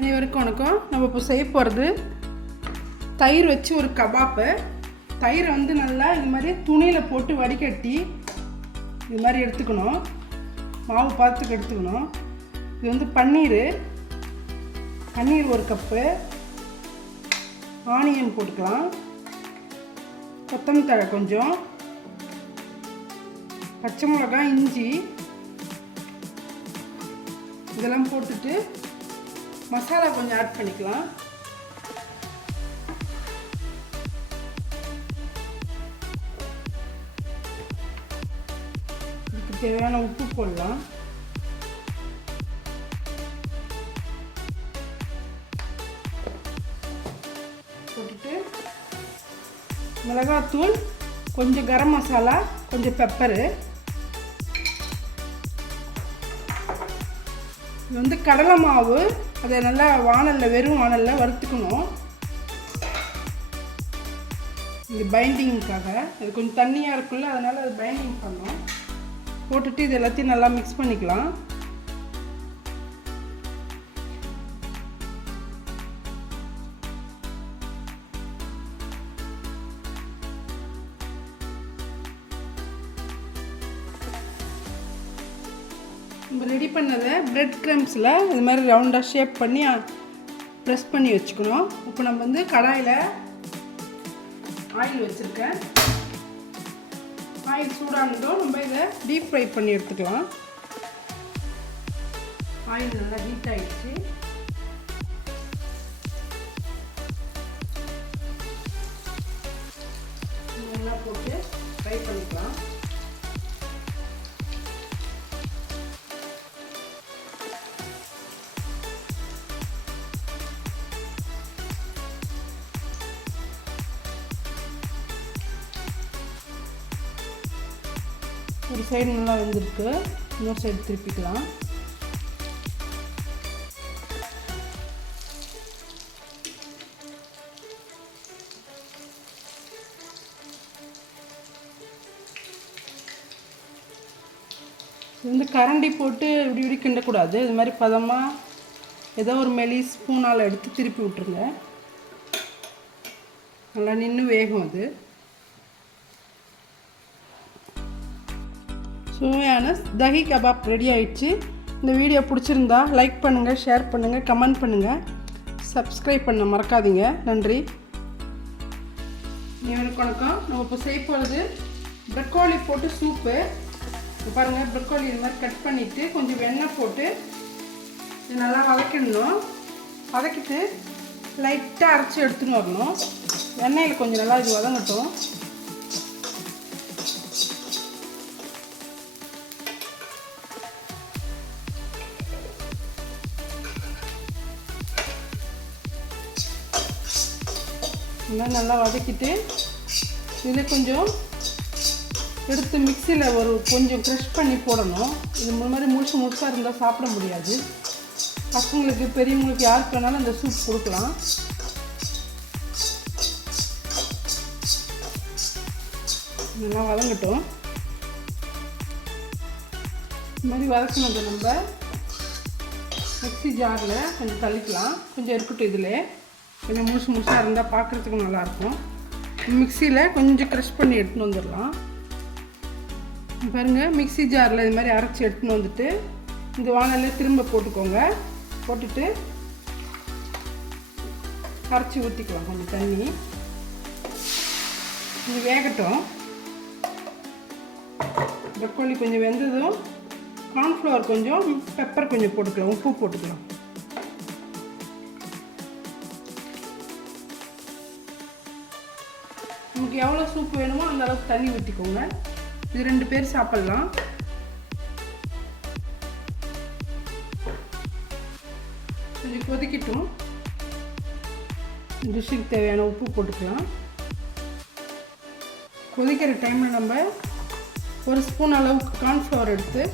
அனைவருக்கும் வணக்கம். நம்ம இப்போ செய்ய போகிறது தயிர் வச்சு ஒரு கபாப்பு. தயிரை வந்து நல்லா இது மாதிரி துணியில் போட்டு வடிகட்டி இது மாதிரி எடுத்துக்கணும். மாவு பார்த்துக்கு எடுத்துக்கணும். இது வந்து பன்னீர் ஒரு கப்பு, ஆனியன் போட்டுக்கலாம், கொத்தமல்லி தழை கொஞ்சம், பச்சை மிளகாய், இஞ்சி இதெல்லாம் போட்டுட்டு மசாலா கொஞ்சம் ஆட் பண்ணிக்கலாம். இதுக்கு தேவையான உப்பு போடலாம். போட்டுட்டு மிளகாத்தூள், கொஞ்சம் கரம் மசாலா, கொஞ்சம் பெப்பரு. இது வந்து கடலை மாவு, அதை நல்லா வானலில் வெறும் வானலில் வறுத்துக்கணும். இது பைண்டிங்காக. அது கொஞ்சம் தண்ணியாக இருக்குல்ல, அதனால் அது பைண்டிங் பண்ணணும். போட்டுட்டு இது எல்லாத்தையும் நல்லா மிக்ஸ் பண்ணிக்கலாம். நம்ம ரெடி பண்ணதை பிரெட் க்ரம்ஸில் இது மாதிரி ரவுண்டாக ஷேப் பண்ணி ப்ரெஸ் பண்ணி வச்சுக்கணும். இப்போ நம்ம வந்து கடாயில் ஆயில் வச்சுருக்கேன். ஆயில் சூடானதும் நம்ம இதை டீப் ஃப்ரை பண்ணி எடுத்துக்கலாம். ஆயில் நல்லா ஹீட் ஆகிடுச்சு. நல்லா போட்டு ஃப்ரை பண்ணிக்கலாம். ஒரு சைடு நல்லா வெந்திருக்கு, இன்னொரு சைடு திருப்பிக்கலாம். இது வந்து கரண்டி போட்டு இப்படி கிண்டக்கூடாது. இது மாதிரி பதமாக ஏதோ ஒரு மெலி ஸ்பூனால் எடுத்து திருப்பி விட்டுருங்க. நல்லா நின்று வேகும். அது சுவையான தஹி கபாப் ரெடி ஆயிடுச்சு. இந்த வீடியோ பிடிச்சிருந்தா லைக் பண்ணுங்கள், ஷேர் பண்ணுங்கள், கமெண்ட் பண்ணுங்கள், சப்ஸ்கிரைப் பண்ண மறக்காதீங்க. நன்றி. இவனுக்கு வணக்கம். நம்ம இப்போ செய்ய போகிறது ப்ரக்கோலி போட்டு சூப்பு. இப்போ பாருங்கள், ப்ரக்கோலி இது மாதிரி கட் பண்ணிவிட்டு கொஞ்சம் எண்ணெய் போட்டு இது நல்லா வதக்கிடணும். வதக்கிட்டு லைட்டாக அரைச்சி எடுத்துன்னு வரணும். எண்ணெயில் கொஞ்சம் நல்லா இது வதங்கட்டும். நல்லா வதக்கிட்டு இதில் கொஞ்சம் எடுத்து மிக்சியில் ஒரு கொஞ்சம் க்ரஷ் பண்ணி போடணும். இது மாதிரி முழுசாக இருந்தால் சாப்பிட முடியாது. பசங்களுக்கு, பெரியவங்களுக்கு யாருக்கு வேணாலும் அந்த சூப் கொடுக்கலாம். நல்லா வதங்கட்டும். இது மாதிரி வதக்கினது நம்ம மிக்சி ஜாரில் கொஞ்சம் தள்ளிக்கலாம். கொஞ்சம் இருக்கட்டும். இதில் கொஞ்சம் முழுசாக இருந்தால் பார்க்குறதுக்கு நல்லாயிருக்கும். மிக்சியில் கொஞ்சம் க்ரஷ் பண்ணி எடுத்துன்னு வந்துடலாம். பாருங்கள், மிக்சி ஜாரில் இது மாதிரி அரைச்சி எடுத்துன்னு வந்துட்டு இந்த வானலில் திரும்ப போட்டுக்கோங்க. போட்டுட்டு அரைச்சி ஊற்றிக்கலாம் கொஞ்சம் தண்ணி. இது வேகட்டும். ப்ரக்கோலி கொஞ்சம் வெந்ததும் கார்ன்ஃப்ளவர் கொஞ்சம், பெப்பர் கொஞ்சம் போட்டுக்கலாம், உப்பு போட்டுக்கலாம். நமக்கு எவ்வளோ சூப் வேணுமோ அந்த அளவுக்கு தண்ணி ஊற்றிக்கோங்க. இது 2 பேர் சாப்பிட்லாம். கொஞ்சம் கொதிக்கட்டும். டிஷ்ஷுக்கு தேவையான உப்பு போட்டுக்கலாம். கொதிக்கிற டைமில் நம்ம 1 ஸ்பூன் அளவுக்கு கார்ன்ஃப்ளவர் எடுத்து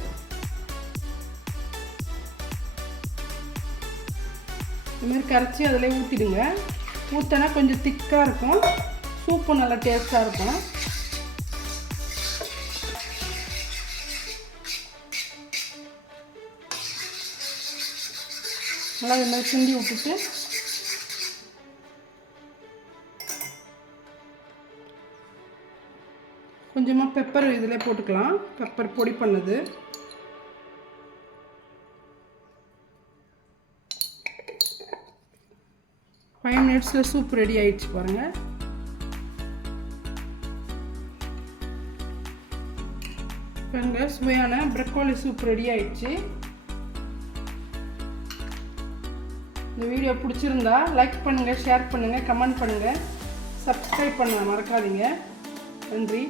இது மாதிரி கரைச்சி அதில் ஊற்றிடுங்க. ஊற்றினா கொஞ்சம் திக்காக இருக்கும். சூப்பும் நல்லா டேஸ்ட்டாக இருக்கும். நல்லா இது மாதிரி கிண்டி விட்டுட்டு கொஞ்சமாக பெப்பர் இதில் போட்டுக்கலாம். பெப்பர் பொடி பண்ணது. ஃபைவ் மினிட்ஸில் சூப் ரெடி ஆயிடுச்சு பாருங்கள். பாருங்க, சுவையான ப்ரக்கோலி சூப் ரெடி ஆயிடுச்சு. இந்த வீடியோ பிடிச்சிருந்தா லைக் பண்ணுங்கள், ஷேர் பண்ணுங்கள், கமெண்ட் பண்ணுங்கள், சப்ஸ்கிரைப் பண்ண மறக்காதீங்க. நன்றி.